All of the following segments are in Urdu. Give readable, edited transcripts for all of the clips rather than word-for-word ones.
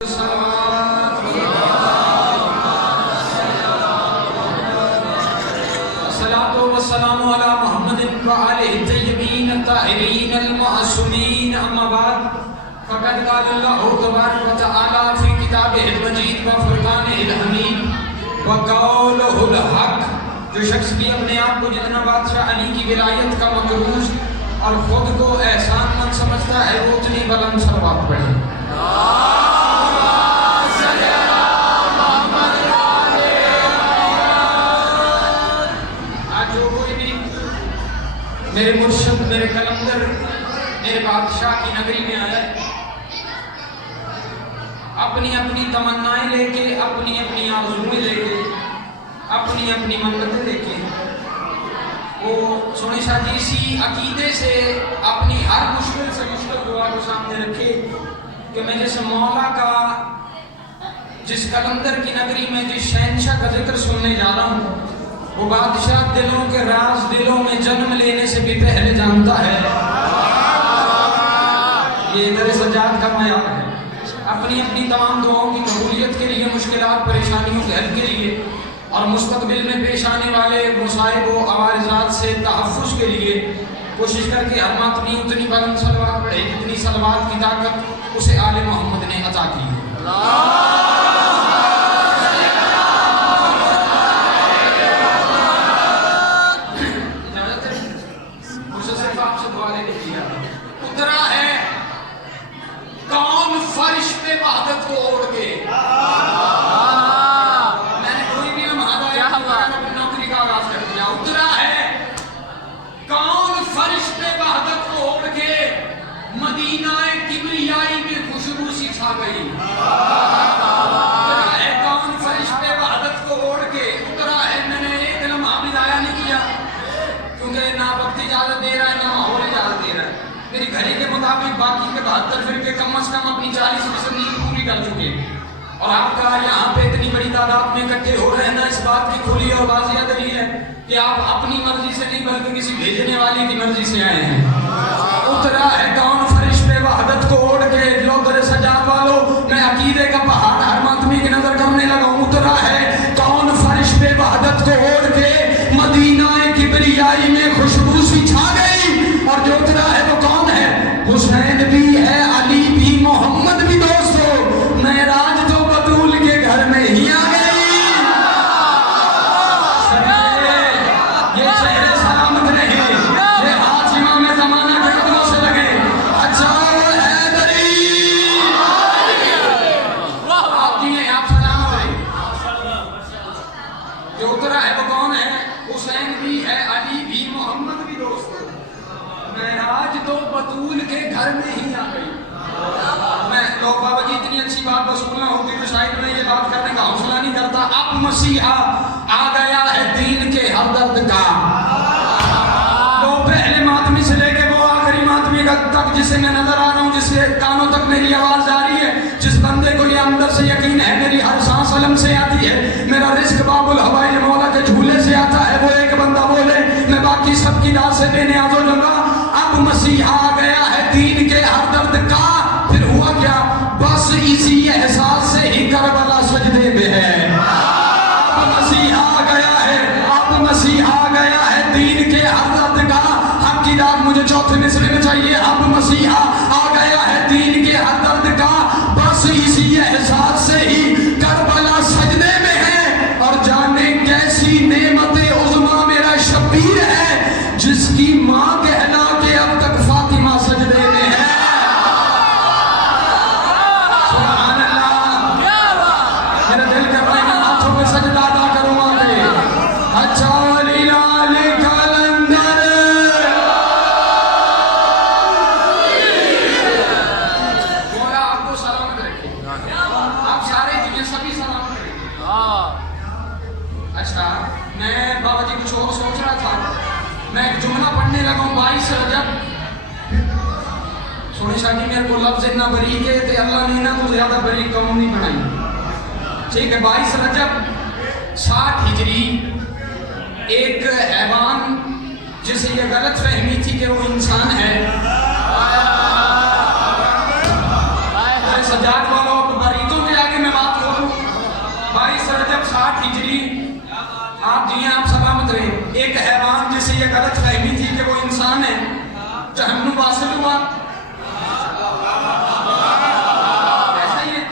والسلام على محمد وآله الطيبين الطاهرين المعصومين أما بعد فقد قال الله تبارك وتعالى في كتابه المجيد وفرقانه الحميد وقوله الحق جو شخص بھی اپنے آپ کو جتنا بادشاہ علی کی ولایت کا مقروض اور خود کو احسان مند سمجھتا ہے وہ اتنی بلند صلوات پڑھے. میرے مرشد میرے کلندر میرے بادشاہ کی نگری میں آیا اپنی اپنی تمنائیں لے کے اپنی اپنی آرزویں لے کے اپنی اپنی منتیں لے کے وہ سونے شاہ جی اسی عقیدے سے اپنی ہر مشکل سے مشکل دعا کو سامنے رکھے کہ میں جس مولا کا جس کلندر کی نگری میں جس شہنشاہ کا ذکر سننے جا رہا ہوں وہ بادشاہ دلوں کے راز دلوں میں جنم لینے سے بھی پہلے جانتا ہے. یہ در سجاد کا معیار ہے. اپنی اپنی تمام دعاؤں کی قبولیت کے لیے مشکلات پریشانیوں کے حل کے لیے اور مستقبل میں پیش آنے والے مصائب و عوارضات سے تحفظ کے لیے کوشش کر کے ہر ماتمی اتنی بلند صلوات پڑھے جتنی صلوات کی طاقت اسے آل محمد نے عطا کی ہے. اترا ہے کون فرش پہ وحدت کو اوڑھ کے. میں نے کوئی بھی نوکری کا آغاز کر دیا. اترا ہے کون فرش پہ وحدت کو اوڑھ کے مدینہ کبریائی میں خوشبو سی چھا گئی. اترا ہے کون فرش پہ وحدت کو اوڑھ کے. اترا ہے میں نے ایک لمحہ بھی ضائع نہیں کیا کیونکہ نہ وقت اجازت دے رہا ہے نہ ماحول اجازت دے رہا ہے. میری گھڑی کے مطابق باقی کے 72 فرقے کم از کم اپنی 40% نیند پوری کر چکے ہیں اور آپ کا یہاں پہ اتنی بڑی تعداد میں اکٹھے ہو رہے ہیں اس بات کی کھلی اور واضح دلیل ہے کہ آپ اپنی مرضی سے نہیں بلکہ کسی بھیجنے والی کی مرضی سے آئے ہیں. اترا ہے کون فرش پہ وحدت کو اوڑھ کے. لو در سجاد والو میں عقیدے کا پہاڑ ہر ماتمی کی نظر کرنے لگا ہوں. اترا ہے کون فرش پہ وحدت کو اوڑھ کے مدینہ کبریائی میں خوشبو سی چھا گئی. اور جو اترا ہے وہ کون ہے؟ حسین بھی ہے علی بھی محمد بھی. دوستو معراج تو بطول کے گھر میں ہی آ گئی. یہ چہرے سلامت رہے یہ ہاتھ امام زمانہ کے قدموں سے لگے. اچھا حیدری آپ جی ہیں آپ سلامت رہے. جو اترا ہے وہ کون ہے؟ حسین بھی ہے علی بھی محمد بھی. دوستو معراج تو بطول کے گھر میں ہی آ گئی. میں لوگ بابا جی اتنی اچھی بات وصول نہ ہوتی تو شاید میں یہ بات کرنے کا حوصلہ نہیں کرتا. اب مسیحا آ گیا ہے دین کے ہر درد کا. وہ پہلے ماتمی سے لے کے وہ آخری ماتمی تک جسے میں نظر آ رہا ہوں جس کے کانوں تک میری آواز جا رہی ہے جس بندے کو یہ اندر سے یقین ہے میری ہر سانس علم سے آتی ہے میرا رزق باب الحوائی مولا کے جھولے سے آتا ہے. وہ ایک بندہ بولے میں باقی سب کی داد سے بے نیاز ہو جاؤں گا. اب مسیحا آ گیا ہے دین کے ہر درد کا. پھر ہوا کیا؟ بس اسی احساس سے ہی کربلا سجدے میں ہے. اب مسیحا آ گیا ہے اب مسیحا آ گیا ہے دین کے ہر درد کا. حق کی داد مجھے چوتھے مصرے میں چاہیے. اب مسیحا آ گیا ہے دین کے ہر درد کا. بس اسی احساس سے ہی کربلا سجدے میں ہے. اور جانے کیسی نعمت عظما میرا شبیر ہے جس کی ماں کہنا کہ اب تک فاطمہ سجدے میں ہے. سبحان اللہ. میرا دل کر رہا ہے کہ ہاتھوں پہ سجدہ ادا کروں آگے. اچھا لال کلندر مولا آپ کو سلامت رکھے. آپ سارے جنہیں سبھی سلامت رکھے. اچھا میں بابا جی کچھ اور سوچ رہا تھا. میں ایک جملہ پڑھنے لگا ہوں 22 رجب. سونے شاہ جی میرے کو لفظ اتنا بری کے تھے اللہ نے نہ تو زیادہ بری قوم نہیں بنائی. ٹھیک ہے 22 رجب 60 ہجری ایک حیوان جسے یہ غلط فہمی تھی کہ وہ انسان ہے. سجاد والوں بری تو ہجری آپ جی آپ سلامت رہے. ایک حیوان جسے یہ غلط فہمی تھی کہ وہ انسان ہے جہنم واصل ہوا ایسا ہی ہے.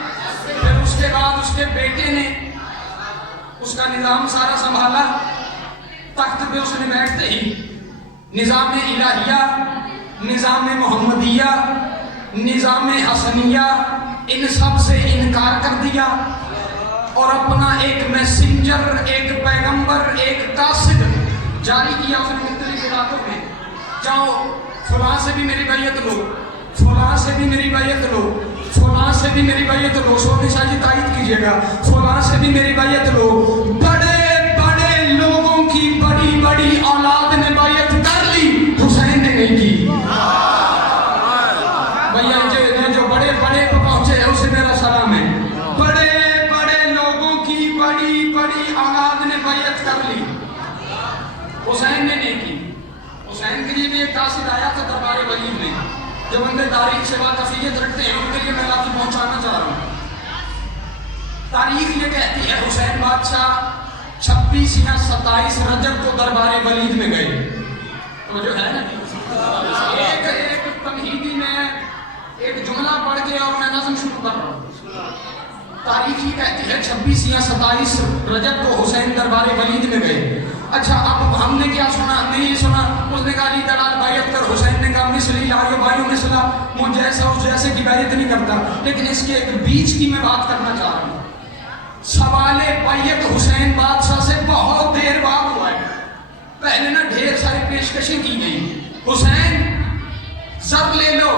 پھر اس کے بعد اس کے بیٹے نے اس کا نظام سارا سنبھالا. تخت پہ اس نے بیٹھتے ہی نظام الہیہ، نظام محمدیہ، نظام حسنیہ ان سب سے انکار کر دیا اور اپنا ایک میسنجر، ایک پیغمبر، ایک قاصد جاری کیا. اس نے مختلف علاقوں میں جاؤ فلاں سے بھی میری بیعت لو، فلاں سے بھی میری بیعت لو، فلاں سے بھی میری بیعت لو. سونی شاہ جی تائید کیجئے گا. فلاں سے بھی میری بیعت لو. بڑے بڑے لوگوں کی بڑی بڑی اولاد نے بیعت کر لی، حسین نے نہیں کی. بھیا جو بڑے بڑے پہ پہنچے ہیں اسے میرا سلام ہے. بڑے بڑے لوگوں کی بڑی بڑی اولاد نے بیعت کر لی، حسین نے نہیں کی. حسین کے لیے بھی ایک قاصد آیا تھا دربار ولید میں. جو بندے تاریخ سے واقفیت رکھتے ہیں ان کے لیے میں آپ کو پہنچانا چاہ رہا ہوں. تاریخ یہ کہتی ہے حسین بادشاہ 26 یا 27 رجب کو دربار ولید میں گئے. تو جو ہے نا ایک تمہیدی میں ایک جملہ پڑھ کے اور میں نظم شروع کر رہا ہوں. تاریخ یہ کہتی ہے 26 یا 27 رجب کو حسین دربار ولید میں گئے. اچھا اب ہم نے کیا سنا؟ ہم نے یہ سنا اس نے کہا علی دلال بیعت کر. حسین نے کہا مثلی لاریو بھائیو مثلا، مجھ جیسا اس جیسے کی بیعت نہیں کرتا. لیکن اس کے ایک بیچ کی میں بات کرنا چاہ رہا ہوں. سوال بیعت حسین بادشاہ سے بہت دیر بعد ہوا ہے. پہلے نا ڈھیر ساری پیشکشیں کی گئی. حسین زر لے لو.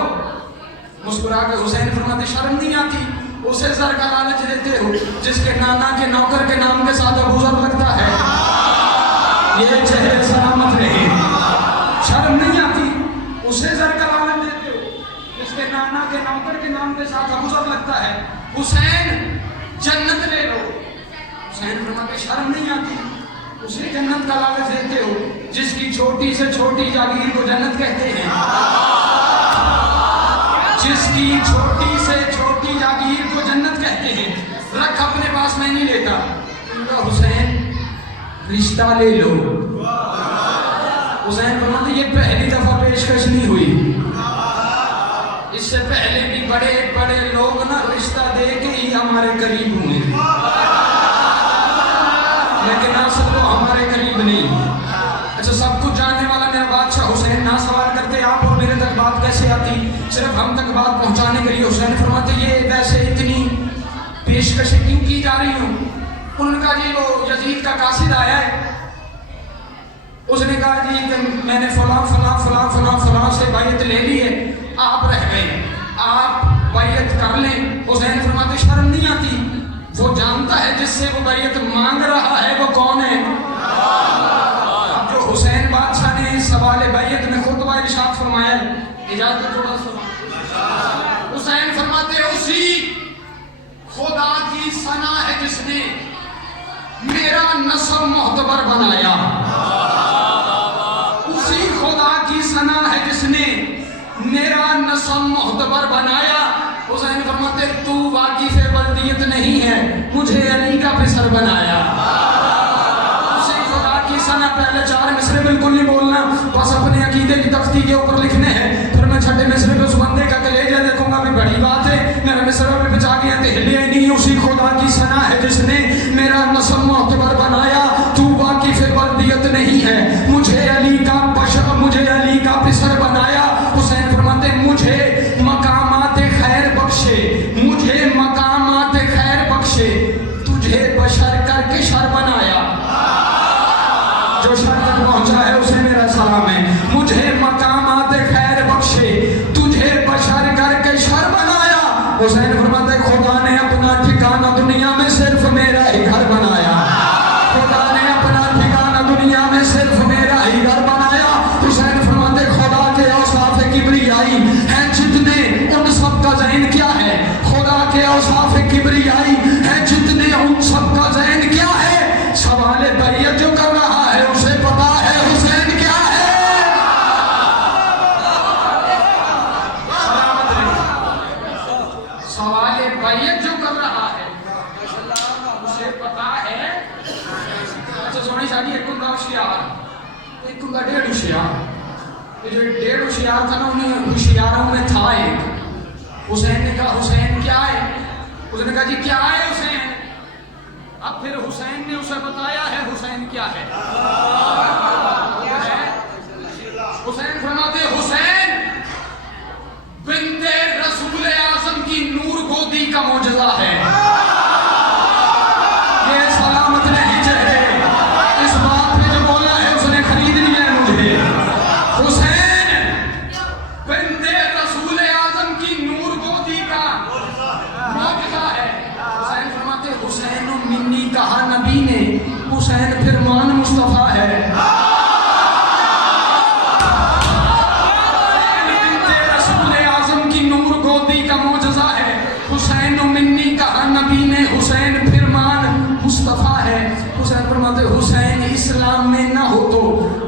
مسکرا کے حسین فرماتے شرم نہیں آتی؟ اسے زر کا لالچ دیتے ہو جس کے نانا کے نوکر کے نام کے ساتھ ابو ذر لگتا ہے. یہ چہرے سلامت رہے. شرم نہیں آتی؟ اسے زر کا لالچ دیتے ہو جس کے نانا کے نوکر کے نام کے ساتھ ابو ذر لگتا ہے. حسین جنت لے لو. حسین فرماتے شرم نہیں آتی؟ اسے جنت کا لالچ دیتے ہو جس کی چھوٹی سے چھوٹی جاگیر کو جنت کہتے ہیں. جس کی چھوٹی سے چھوٹی جاگیر کو جنت کہتے ہیں. رکھ اپنے پاس، میں نہیں لیتا. حسین رشتہ لے لو. حسین فرماتے یہ پہلی دفعہ پیشکش نہیں ہوئی. اس سے پہلے بھی بڑے بڑے لوگ نا رشتہ دے کے ہی ہمارے قریب ہوئے، لیکن اصل وہ ہمارے قریب نہیں. اچھا سب کچھ جاننے والا میرا بادشاہ حسین نہ سوال کرتے آپ اور میرے تک بات کیسے آتی؟ صرف ہم تک بات پہنچانے کے لیے. حسین فرماتے یہ ویسے اتنی پیشکشیں کیوں کی جا رہی ہوں؟ انہوں نے کہا جی وہ یزید کا قاصد آیا ہے. اس نے کہا جی کہ میں نے فلاں فلاں فلاں فلاں فلاں سے بیعت لے لی ہے، آپ رہ گئے، آپ بیعت کر لیں. حسین فرماتے شرم نہیں آتی؟ وہ جانتا ہے جس سے وہ بیعت مانگ رہا ہے وہ کون ہے. اب جو حسین بادشاہ نے سوال بیعت میں خطبہ ارشاد فرمایا ہے، اجازت تھوڑا سا. حسین فرماتے اسی خدا کی ثنا ہے جس نے میرا نسب معتبر بنایا. اسی خدا کی ثنا ہے جس نے میرا نسب معتبر بنایا. حسین فرماتے تو واقف بلدیت نہیں ہے، مجھے علی کا پسر بنایا. اسی خدا کی ثنا. پہلے 4 مصرے بالکل نہیں بولنا، بس اپنے عقیدے کی تختی کے اوپر لکھنے ہیں. پھر میں 6 مصرے پہ اس بندے کا کلیجہ دیکھوں گا بھی بڑی بات ہے. میرا مصرہ پہ بچا گیا تو ہلیا ہی نہیں. اسی خدا کی ثنا ہے جس نے میرا نسب معتبر بنایا. تو واقف بلدیت نہیں ہے، مجھے علی کا بشر، مجھے علی کا پسر بنایا. حسین فرماتے مجھے مقامات خیر بخشے، مجھے مقامات خیر بخشے، تجھے بشر کر کے شر بنایا. جو شر تک پہنچا ہے اسے میرا سلام ہے. مجھے مقامات خیر بخشے، تجھے بشر کر کے شر بنایا. حسین فرماتے خدا نے اپنا ٹھکانہ دنیا میں صرف میرا تھا جی ایک ہوں ہوشیار ایک ہوں ڈیڑھ ہوشیار. یہ جو ڈیڑھ ہوشیار تھا نا انہیں ہوشیاروں میں تھا ایک. حسین نے کہا حسین کیا ہے؟ اس نے کہا جی کیا ہے حسین؟ اب پھر حسین نے اسے بتایا ہے حسین کیا ہے. حسین فرماتے حسین بنت رسول اعظم کی نور گودی کا معجزہ ہے. یہ سلامت نہیں چہرے اس بات پہ جو بولا ہے اس نے خرید لیا ہے مجھے. حسین بنت رسول اعظم کی نور گودی کا معجزہ ہے. حسین فرماتے حسین منی کہا نبی نے. حسین پھر مان مصطفیٰ ہے. نبی نے حسین فرمان مصطفیٰ ہے. حسین فرماتے حسین اسلام میں نہ ہو تو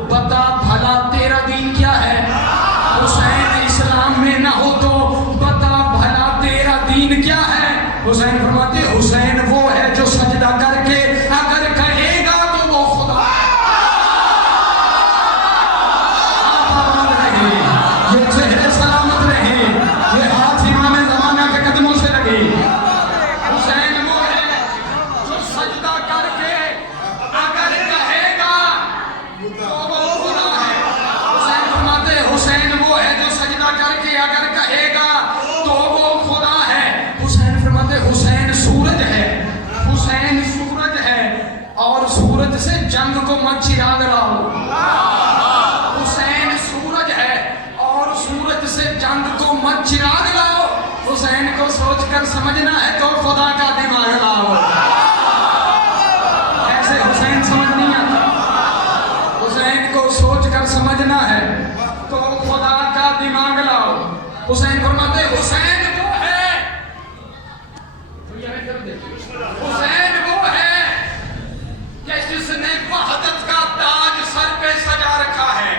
بتا بھلا تیرا دین کیا ہے. حسین اسلام میں نہ ہو تو بتا بھلا تیرا دین کیا ہے. حسین فرماتے حسین وہ ہے جو سجدہ کر کے اگر کہے گا تو وہ خدا یہ چہرے سلامت رہے یہ ہاتھ امام زمانہ کے قدموں سے لگے. سے جنگ کو مت چراغ لاؤ. حسین سورج ہے اور سورج سے جنگ کو مت چراغ لاؤ. حسین کو سوچ کر سمجھنا ہے تو خدا کا دماغ لاؤ. ایسے حسین سمجھ نہیں آتا. حسین کو سوچ کر سمجھنا ہے تو خدا کا دماغ لاؤ. حسین فرماتے حسین وہ ہے حسین وہ ہے جس نے وحدت کا تاج سر پہ سجا رکھا ہے.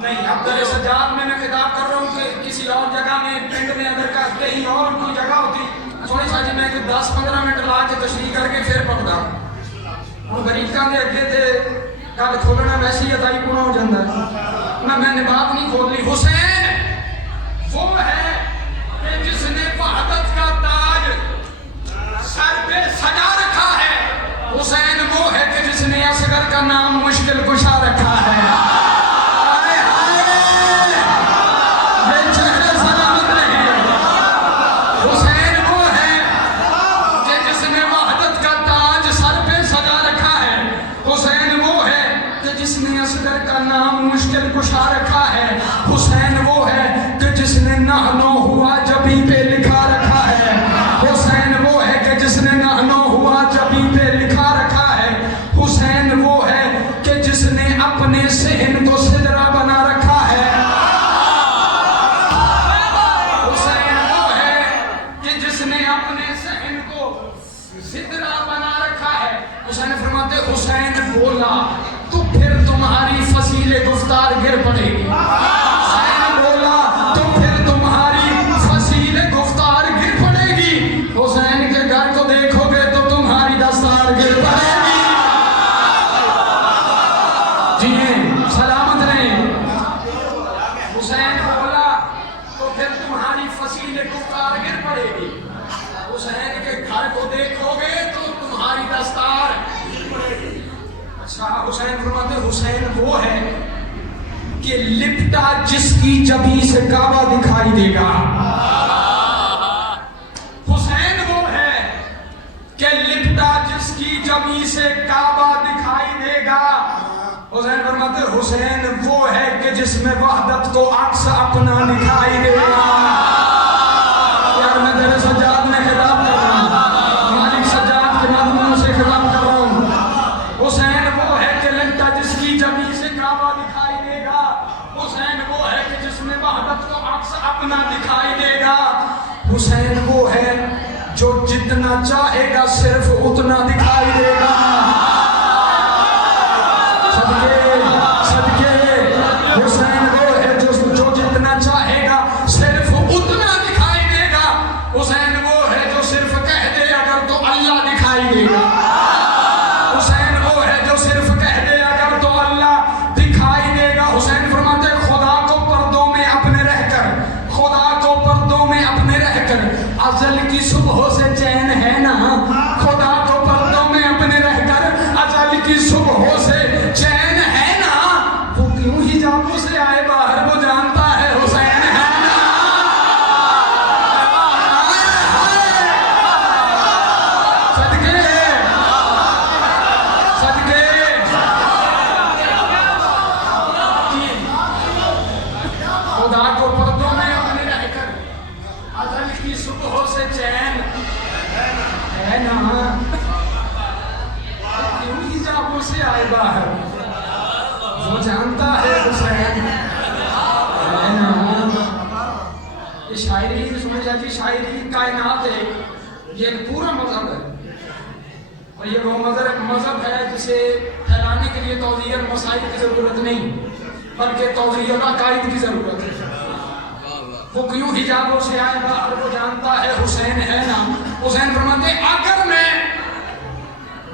نہیں اب در سجاد میں خطاب کر رہا ہوں کہ کسی اور جگہ میں پنڈ میں اگر کہیں اور کوئی جگہ ہوتی تھوڑی سا جی میں 10-15 منٹ لا کے تشریح کر کے پھر پڑھتا. ہوں غریباں دے اگے تے گل کھولنا ویسے ہی اتائی پونا ہو جاتا ہے. میں نے بات نہیں کھول لی. حسین وہ ہے کہ جس نے وحدت کا تاج سر پہ سجا رکھا ہے. حسین وہ ہے کہ جس نے اصغر کا نام مشکل کشا رکھا ہے. یہ چہرے سلامت رہے. حسین وہ ہے کہ جس نے وحدت کا تاج سر پہ سجا رکھا ہے. حسین وہ ہے کہ جس نے اصغر کا نام مشکل کشا رکھا ہے. حسین وہ ہے کہ جس نے نہنو ہوا جبی پہ لکھا رکھا ہے. حسین وہ ہے کہ جس نے نہنو ہوا جبی پہ لکھا رکھا ہے. حسین وہ ہے کہ جس نے اپنے صحن کو سدرہ بنا رکھا ہے. حسین وہ ہے کہ جس نے اپنے صحن کو سدرہ بنا رکھا ہے. حسین فرماتے حسین بولا تو پھر تمہاری فصیل گفتار گر پڑے گی. حسین بولا تو پھر تمہاری فصیل گفتار گر پڑے گی. حسین کے گھر کو دیکھو گے تو تمہاری دستار گر پڑے گی. جی سلامت رہیں. حسین بولا تو پھر تمہاری فصیل گفتار گر پڑے گی. حسین کے گھر کو دیکھو گے تو تمہاری دستار گر پڑے گی. اچھا حسین فرماتے حسین وہ ہے کہ لپٹا جس کی جبی سے کعبہ دکھائی دے گا. حسین وہ ہے کہ لپٹا جس کی جبی سے کعبہ دکھائی دے گا. حسین فرماتے حسین وہ ہے کہ جس میں وحدت کو عکس اپنا دکھائی دے گا. یار میں تیرے سجاد میں خطاب کر رہا ہوں, مالک سجاد کے مضمون سے خطاب کر رہا ہوں. حسین وہ ہے کہ لپٹا جس کی جبی سے کعبہ دکھائی دے گا. حسین وہ ہے کہ جس میں وحدت کو عکس اپنا دکھائی دے گا. حسین وہ ہے جو جتنا چاہے گا صرف اتنا دکھائی دے گا. صدقے حسین وہ ہے جو جتنا چاہے گا صرف اتنا دکھائی دے گا. حسین وہ ہے جو صرف کہہ دے اگر تو اللہ دکھائی دے گا. حسین ازل کی صبح سے چین ہے نا خدا کو پردوں میں اپنے رہ کر ازل کی صبح سے چین ہے نا وہ کیوں حجابوں سے آئے باہر وہ جانتا ہے حسین ہے نا صدقے صدقے خدا کو پردوں میں اپنے رہ کر ازل کی صبح سے چین ہے نا کیوں حجابوں سے آئے باہر وہ جانتا ہے حسین ہے نا یہ شاعری سمجھ جاتی شاعری کائنات ہے یہ ایک پورا مذہب ہے اور یہ وہ مذہب ہے جسے پھیلانے کے لیے توضیح مسائل کی ضرورت نہیں بلکہ توضیح عقائد کی ضرورت ہے وہ کیوں حجابوں سے آئے باہر وہ جانتا ہے حسین ہے نا حسین فرماتے اگر میں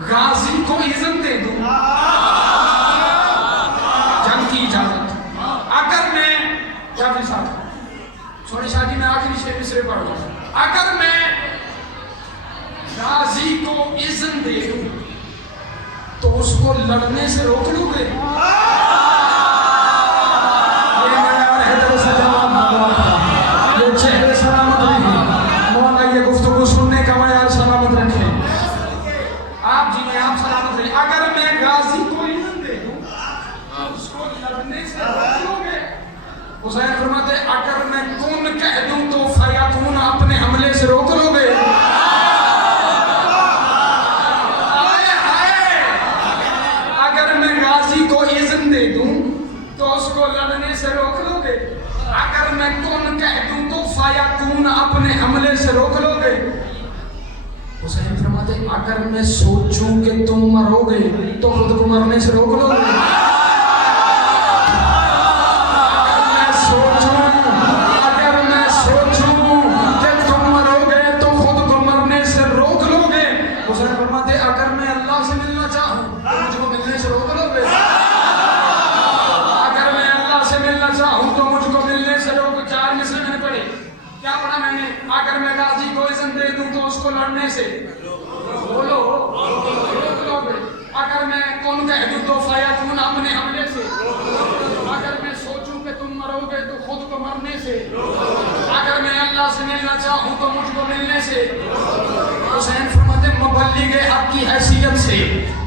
غازی کو اذن دے دوں جنگ کی اجازت اگر میں جاتی صاحب سوری شادی میں آخری شعر مصرے پڑھ دوں اگر میں غازی کو اذن دے دوں تو اس کو لڑنے سے روک لوں گے چہرے سلامت رہیں مولا یہ گفتگو سننے کا معیار سلامت رکھیں آپ جی میں آپ سلامت رہیں اگر میں غازی کو اذن دے دوں اس کو لڑنے سے روک لوں گے حسین فرماتے اگر میں کون کہہ دوں تو فیاتون اپنے حملے سے روک لو گے اگر میں غازی کو اذن دے دوں تو اس کو لڑنے سے روک لو گے اگر میں کون کہہ دوں تو فیاتون اپنے حملے سے روک لو گے حسین فرماتے اگر میں سوچوں کہ تم مرو گے تو خود کو مرنے سے روک لو گے اگر میں سوچوں کہ تم مرو گے تو خود کو مرنے سے روک لو گے حسین فرماتے اگر میں اللہ سے ملنا چاہوں تو مجھ کو ملنے سے روک لو گے اگر میں اللہ سے ملنا چاہوں تو مجھ کو ملنے سے روک چار مصرے میں نے پڑھے کیا پڑھا میں نے اگر میں غازی کو اذن دے دوں تو اس کو لڑنے سے بولو روک لو گے اگر میں کون کہہ دوں تو فیاتون اپنے حملے سے اگر میں سوچوں کہ تم مرو گے تو خود کو مرنے سے اگر میں اللہ سے ملنا چاہوں تو مجھ کو ملنے سے حسین فرماتے مبلغ حق کی حیثیت سے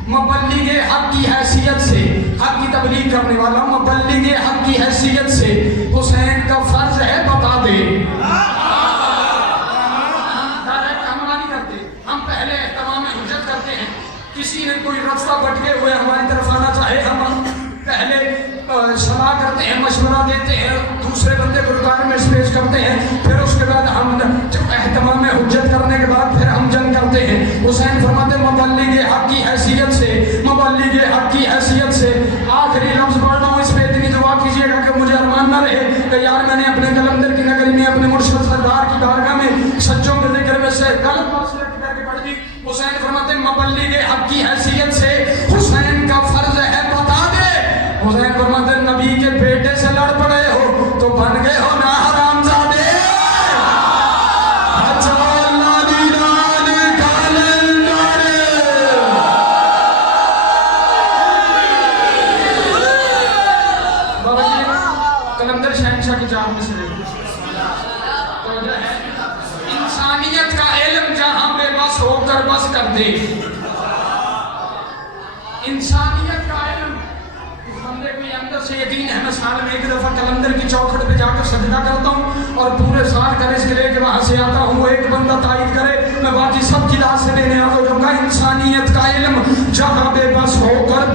مبلغ حق کی حیثیت سے حق کی تبلیغ کرنے والا مبلغ حق کی حیثیت سے حسین کا فرض ہے بتا دے کسی نے کوئی رستہ بھٹکے ہوئے ہماری طرف آنا چاہے ہم پہلے صلاح کرتے ہیں مشورہ دیتے ہیں دوسرے بندے کو ریکوائرمنٹس پیش کرتے ہیں پھر اس کے بعد ہم اہتمام میں حجت کرنے کے بعد پھر ہم جنگ کرتے ہیں حسین فرماتے مبلغ حق کی حیثیت سے مبلغ حق کی حیثیت سے آخری لفظ پڑھ رہا ہوں اس پہ اتنی دعا کیجیے گا کہ مجھے ارمان نہ رہے کہ یار میں نے اپنے قلندر کی نگری میں اپنے مرشد سردار کی بارگاہ میں سچوں کے ذکر میں سے غلط فاصلہ کی کر کے پڑھ دی حسین فرماتے مبلغ حق کی حیثیت سے حسین کا فرض ہے بتا دے حسین فرماتے نبی کے بیٹے سے لڑ پڑے ہو تو بن گئے ہو نا حرام زادے قلندر شہنشاہ کی چار مصرے انسانیت کا علم جہاں بے بس ہو کر بس کر دے انسانیت کا علم اس بندے کو یہ اندر سے یقین ہے میں سال میں ایک دفعہ قلندر کی چوکھٹ پہ جا کر سجدہ کرتا ہوں اور پورے سال کا رزق لے کے وہاں سے آتا ہوں وہ ایک بندہ تائید کرے میں باقی سب کی داد سے دینے آتا ہوں انسانیت کا علم جہاں بے بس ہو کر